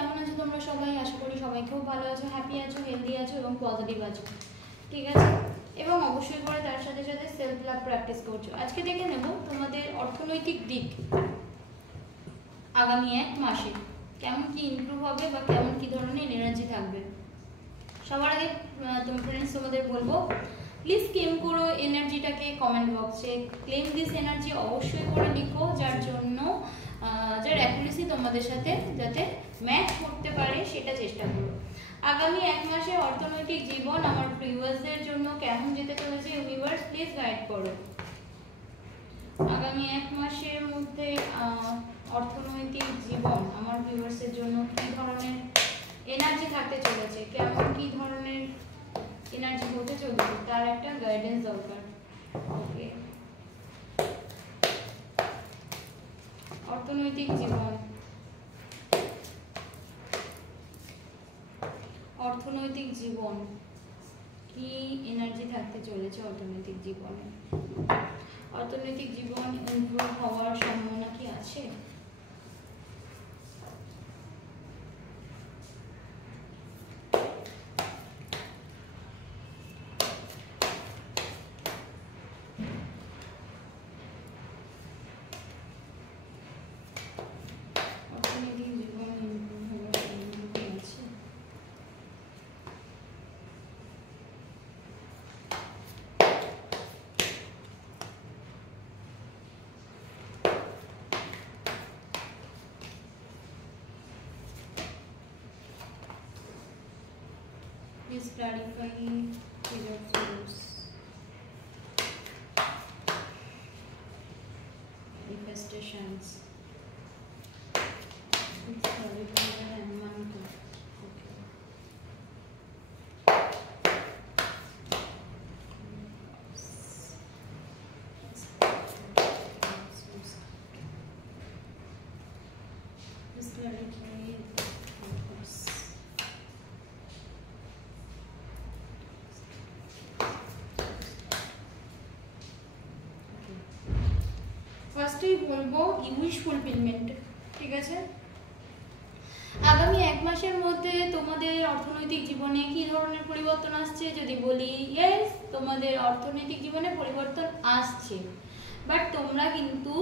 কেমন আছো তোমরা সবাই? আশা করি সবাই খুব ভালো আছো, হ্যাপি আছো, হেলদি আছো এবং পজিটিভ আছো, ঠিক আছে? এবং অবশ্যই করে তার সাথে সাথে সেলফ লাভ প্র্যাকটিস করছো। আজকে দেখে নেব তোমাদের অর্থনৈতিক দিক আগামী এক মাসে কেমন কি ইমপ্রুভ হবে বা কেমন কি ধরনের এনার্জি থাকবে। সবার আগে ফ্রেন্ডস তোমাদের বলবো, প্লিজ ক্লেম করো এনার্জিটাকে কমেন্ট বক্সে। ক্লেম দিস এনার্জি অবশ্যই করে লিখো, যার জন্য যার অ্যাকুরেসি তোমাদের সাথে যাতে ম্যাচ করতে পারে সেটা চেষ্টা করো। আগামী এক মাসে অর্থনৈতিক জীবন আমার ভিউয়ার্সদের জন্য কেমন যেতে চলেছে ইউনিভার্স প্লিজ গাইড করো। আগামী এক মাসের মধ্যে অর্থনৈতিক জীবন আমার ভিউয়ার্সের জন্য কি ধরনের এনার্জি থাকতে চলেছে, কেমন কি ধরনের এনার্জি হতে চলেছে, তার একটা গাইডেন্স দরকার। ওকে, অর্থনৈতিক জীবন, অর্থনৈতিক জীবন কি এনার্জি থাকতে চলেছে অর্থনৈতিক জীবনে? অর্থনৈতিক জীবন ইমপ্রুভ হওয়ার সম্ভাবনা কি আছে? Please clarify your source. Manifestations. Please clarify the Hangman card. Okay. Please clarify focus. ফার্স্টেই বলবো উইশ ফুলফিলমেন্ট, ঠিক আছে? আগামী এক মাসের মধ্যে তোমাদের অর্থনৈতিক জীবনে কি ধরনের পরিবর্তন আসছে যদি বলি, ইয়েস তোমাদের অর্থনৈতিক জীবনে পরিবর্তন আসছে, বাট তোমরা কিন্তু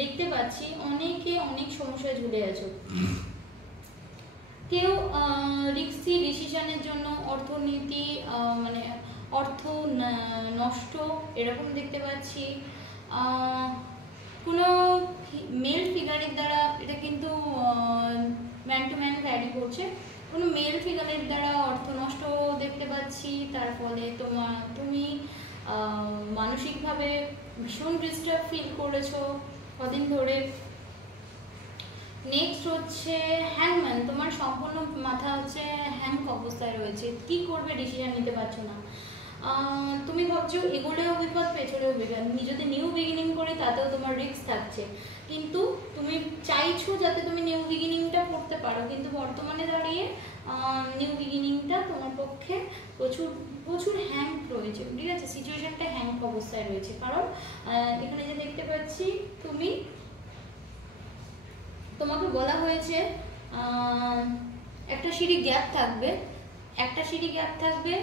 দেখতে পাচ্ছি অনেকে অনেক সমস্যায় ঝুলে আছো। কেউ রিস্কি ডিসিশনের জন্য অর্থনীতি মানে অর্থ নষ্ট এরকম দেখতে পাচ্ছি। কোনো মেল ফিগারের দ্বারা, এটা কিন্তু ম্যান টু ম্যান ভ্যারি করছে, কোনো মেল ফিগারের দ্বারা অর্থ নষ্ট দেখতে পাচ্ছি। তার ফলে তুমি মানসিকভাবে ভীষণ ডিস্টার্ব ফিল করেছো কদিন ধরে। নেক্সট হচ্ছে হ্যাংম্যান, তোমার সম্পূর্ণ মাথা হচ্ছে হ্যাং অবস্থায় রয়েছে, কি করবে ডিসিশন নিতে পারছো না। তুমি ভাবছো এগোলেও বিপদ পেছলেও বিপদ, যদি নিউ বিগিনিং করে তাতেও তোমার রিস্ক থাকছে, কিন্তু তুমি চাইছো যাতে তুমি নিউ বিগিনিংটা করতে পারো, কিন্তু বর্তমানে দাঁড়িয়ে নিউ বিগিনিংটা তোমার পক্ষে প্রচুর প্রচুর হ্যাং রয়েছে, ঠিক আছে? সিচুয়েশনটা হ্যাং অবস্থায় রয়েছে, কারণ এখানে যে দেখতে পাচ্ছি তোমাকে বলা হয়েছে একটা সিঁড়ি গ্যাপ থাকবে, একটা সিঁড়ি গ্যাপ থাকবে,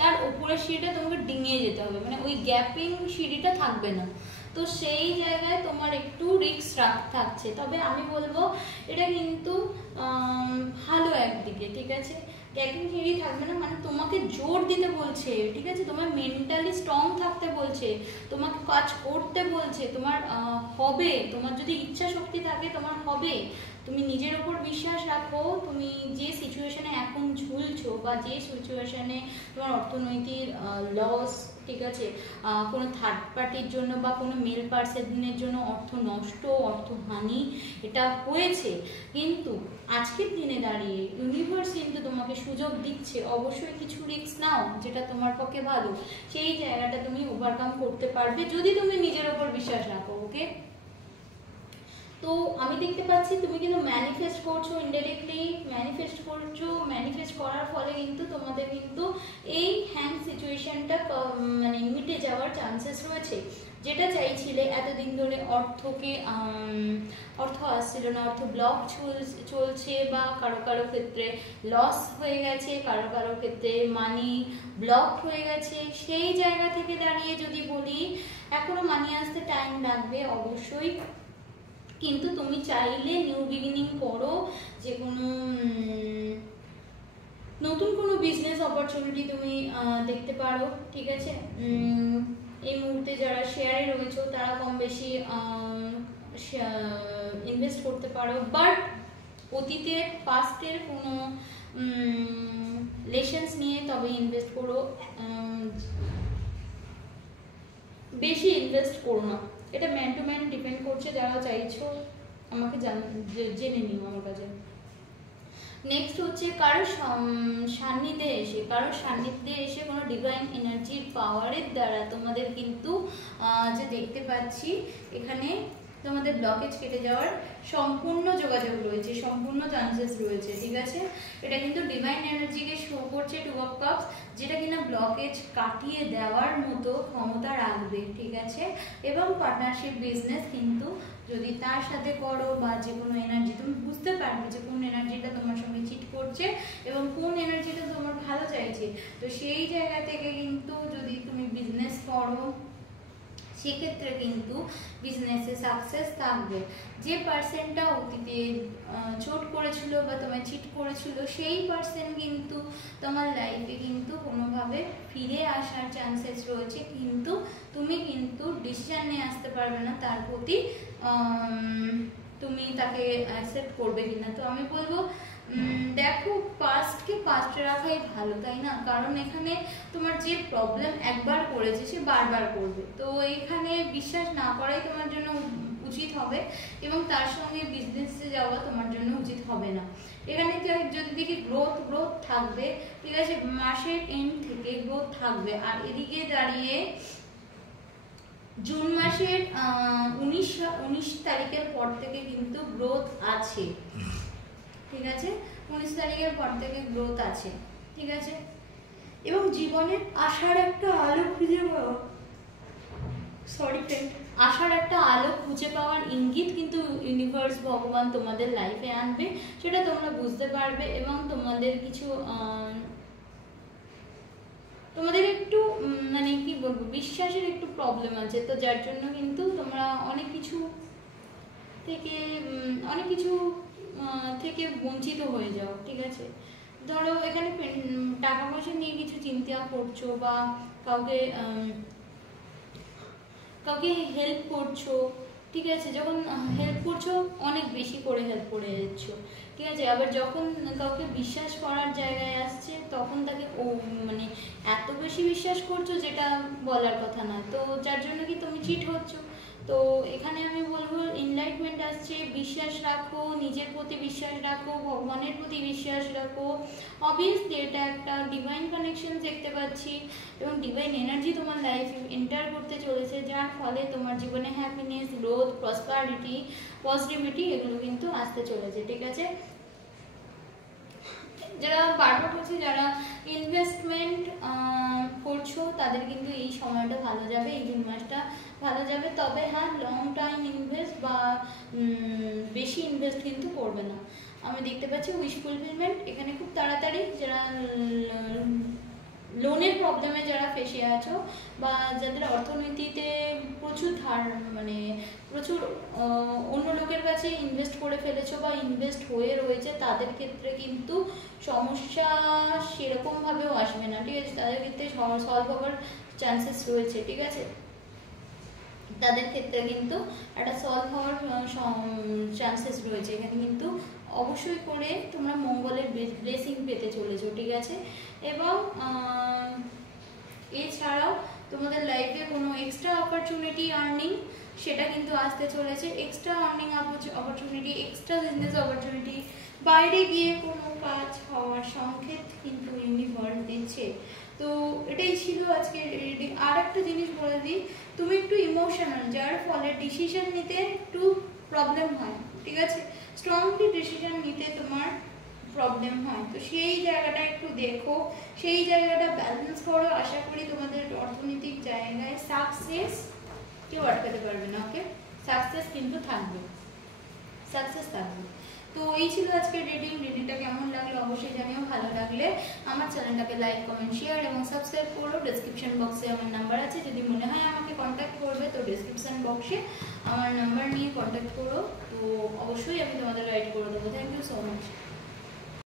তার উপরের সিঁড়িটা তোমাকে ডিঙিয়ে যেতে হবে, মানে ওই গ্যাপিং সিঁড়িটা থাকবে না। তো সেই জায়গায় তোমার একটু রিস্ক থাকছে, তবে আমি বলবো এটা কিন্তু ভালো একদিকে, ঠিক আছে? গ্যাপিং সিঁড়ি থাকবে না মানে তোমাকে জোর দিতে বলছে, ঠিক আছে? তোমার মেন্টালি স্ট্রং থাকতে বলছে, তোমাকে কাজ করতে বলছে, তোমার হবে, তোমার যদি ইচ্ছা শক্তি থাকে তোমার হবে। তুমি নিজের ওপর বিশ্বাস রাখো, তুমি যে সিচুয়েশনে এখন ঝুলছো বা যে সিচুয়েশনে তোমার অর্থনৈতিক লস, ঠিক আছে, কোনো থার্ড পার্টির জন্য বা কোনো মেল পার্সনের জন্য অর্থ নষ্ট, অর্থহানি এটা হয়েছে, কিন্তু আজকের দিনে দাঁড়িয়ে ইউনিভার্স কিন্তু তোমাকে সুযোগ দিচ্ছে, অবশ্যই কিছু রিস্ক নাও যেটা তোমার পক্ষে ভালো, সেই জায়গাটা তুমি ওভারকাম করতে পারবে যদি তুমি নিজের ওপর বিশ্বাস রাখো। ওকে, তো আমি দেখতে পাচ্ছি তুমি কিন্তু ম্যানিফেস্ট করছো, ইনডাইরেক্টলি ম্যানিফেস্ট করছো, ম্যানিফেস্ট করার ফলে কিন্তু তোমাদের কিন্তু এই হ্যাং সিচুয়েশনটা মানে মিটে যাওয়ার চান্সেস রয়েছে। যেটা চাইছিলে এতদিন ধরে, অর্থ আসছিল না, অর্থ ব্লক চলছে, বা কারো কারো ক্ষেত্রে লস হয়ে গেছে, কারো কারো ক্ষেত্রে মানি ব্লক হয়ে গেছে, সেই জায়গা থেকে দাঁড়িয়ে যদি বলি এখনো মানি আসতে টাইম লাগবে অবশ্যই, কিন্তু তুমি চাইলে নিউ বিগিনিং করো, যে কোনো নতুন কোনো বিজনেস অপরচুনিটি তুমি দেখতে পারো, ঠিক আছে। এই মুহূর্তে যারা শেয়ারে রয়েছে তারা কম বেশি ইনভেস্ট করতে পারো, বাট অতীতের পাস্টের কোনো লেসন্স নিয়ে তবে ইনভেস্ট করো, বেশি ইনভেস্ট করো না। এটা ম্যান টু ম্যান ডিপেন্ড করছে, যারা চাইছো আমাকে জেনে নিও আমার কাছে। নেক্সট হচ্ছে কারো সান্নিধ্যে এসে কোনো ডিভাইন এনার্জির পাওয়ারের দ্বারা তোমাদের কিন্তু যে দেখতে পাচ্ছি এখানে তোমাদের ব্লকেজ কেটে যাওয়ার সম্পূর্ণ যোগাযোগ রয়েছে, সম্পূর্ণ চান্সেস রয়েছে, ঠিক আছে। এটা কিন্তু ডিভাইন এনার্জিকে শো করছে, 2 অফ কাপস, যেটা কিনা ব্লকেজ কাটিয়ে দেওয়ার মতো ক্ষমতা রাখবে, ঠিক আছে। এবং পার্টনারশিপ বিজনেস কিন্তু যদি তার সাথে করো, বা যে কোনো এনার্জি তুমি বুঝতে পারবে যে কোন এনার্জিটা তোমার সঙ্গে চিট করছে এবং কোন এনার্জিটা তোমার ভালো চাইছে, তো সেই জায়গা থেকে কিন্তু যদি তুমি বিজনেস করো সেক্ষেত্রে কিন্তু বিজনেসে সাকসেস থাকবে। যে পার্সনটা অতীতে চোট করেছিল বা তোমায় চিট করেছিল, সেই পার্সন কিন্তু তোমার লাইফে কিন্তু কোনোভাবে ফিরে আসার চান্সেস রয়েছে, কিন্তু তুমি কিন্তু ডিসিশন নিয়ে আসতে পারবে না তার প্রতি তুমি তাকে অ্যাকসেপ্ট করবে কিনা। তো আমি বলবো দেখো, পাস্টকে পাস্টে রাখাই ভালো, তাই না? কারণ এখানে তোমার যে প্রবলেম একবার করেছে সে বারবার করবে, তো এখানে বিশ্বাস না করাই তোমার জন্য উচিত হবে, এবং তার সঙ্গে বিজনেসে যাওয়া তোমার জন্য উচিত হবে না। এখানে যদি দেখি গ্রোথ থাকবে, ঠিক আছে, মাসের এন্ড থেকে গ্রোথ থাকবে। আর এদিকে দাঁড়িয়ে জুন মাসের 19 তারিখের পর থেকে কিন্তু গ্রোথ আছে, ঠিক আছে, 19 তারিখের পর থেকে গ্রোথ আছে, ঠিক আছে। এবং জীবনের আশার একটা আলো খুঁজে পাওয়া, আশার একটা আলো খুঁজে পাওয়ার ইঙ্গিত কিন্তু ইউনিভার্স, ভগবান তোমাদের লাইফে আনবে, সেটা তোমরা বুঝতে পারবে। এবং তোমাদের কিছু তোমাদের একটু মানে কি বলবো, বিশ্বাসের একটু প্রবলেম আছে, তো যার জন্য কিন্তু তোমরা অনেক কিছু থেকে বঞ্চিত হয়ে যাও, ঠিক আছে। ধরো এখানে টাকা পয়সা নিয়ে কিছু চিন্তা করছো, বা কাউকে হেল্প করছো, ঠিক আছে। যখন হেল্প করছো অনেক বেশি করে হেল্প করে যাচ্ছ, ঠিক আছে। আবার যখন কাউকে বিশ্বাস করার জায়গায় আসছে তখন তাকে মানে এত বেশি বিশ্বাস করছো যেটা বলার কথা না, তো যার জন্য কি তুমি চিট হচ্ছ। তো এখানে আমি বলবো এনলাইটমেন্ট আসছে, বিশ্বাস রাখো, নিজের প্রতি বিশ্বাস রাখো, ভগবানের প্রতি বিশ্বাস রাখো। অবভিয়াসলি এটা একটা ডিভাইন কানেকশন দেখতে পাচ্ছি, এবং ডিভাইন এনার্জি তোমার লাইফে এন্টার করতে চলেছে, যার ফলে তোমার জীবনে হ্যাপিনেস, গ্রোথ, প্রসপারিটি, পজিটিভিটি এগুলো কিন্তু আসতে চলেছে, ঠিক আছে। যারা বারবার হচ্ছে, যারা ইনভেস্টমেন্ট করছো তাদের কিন্তু এই সময়টা ভালো যাবে, এই 2 মাসটা ভালো যাবে। তবে হ্যাঁ, লং টাইম ইনভেস্ট বা বেশি ইনভেস্ট কিন্তু করবে না। আমি দেখতে পাচ্ছি উইশ ফুলফিলমেন্ট এখানে খুব তাড়াতাড়ি। যারা লোনের প্রবলেমে যারা ফেসে আছো, বা যাদের অর্থনীতিতে প্রচুর প্রচুর অন্য লোকের কাছে ইনভেস্ট করে ফেলেছো বা ইনভেস্ট হয়ে রয়েছে, তাদের ক্ষেত্রে কিন্তু সমস্যা সেরকমভাবেও আসবে না, ঠিক আছে। তাদের ক্ষেত্রে সলভ হওয়ার চান্সেস রয়েছে, ঠিক আছে। তাদের ক্ষেত্রে কিন্তু একটা সলভ হওয়ার চান্সেস রয়েছে। এখানে কিন্তু অবশ্যই করে তোমরা মঙ্গলের ব্লেসিং পেতে চলেছো, ঠিক আছে। এবং এছাড়াও তোমাদের লাইফে কোনো এক্সট্রা অপরচুনিটি আর্নিং সেটা কিন্তু আসতে চলেছে, extra earning opportunity, extra business opportunity, বাইরে গিয়ে কোনো কাজ হওয়ার সংকেত কিন্তু ইউনিভার্স দিচ্ছে। তো এটাই ছিল আজকে রিডিং। আর একটা জিনিস বলে দিই, তুমি একটু ইমোশনাল, যার ফলে ডিসিশন নিতে একটু প্রবলেম হয়, ঠিক আছে। স্ট্রংলি ডিসিশন নিতে তোমার প্রবলেম হয়, তো সেই জায়গাটা একটু দেখো, সেই জায়গাটা ব্যালেন্স করো। আশা করি তোমাদের অর্থনৈতিক জায়গায় সাকসেস, কেউ আটকাতে পারবে না। ওকে, সাকসেস কিন্তু থাকবে, সাকসেস থাকবে। তো এই ছিল আজকের রিডিংটা কেমন লাগলো অবশ্যই জানিও। ভালো লাগলে আমার চ্যানেলটাকে লাইক, কমেন্ট, শেয়ার এবং সাবস্ক্রাইব করো। ডেসক্রিপশন বক্সে আমার নাম্বার আছে, যদি মনে হয় আমাকে কন্ট্যাক্ট করবে তো ডেসক্রিপশন বক্সে আমার নাম্বার নিয়ে কন্ট্যাক্ট করো। তো অবশ্যই আমি তোমাদের গাইড করে দেবো। Thank you so much.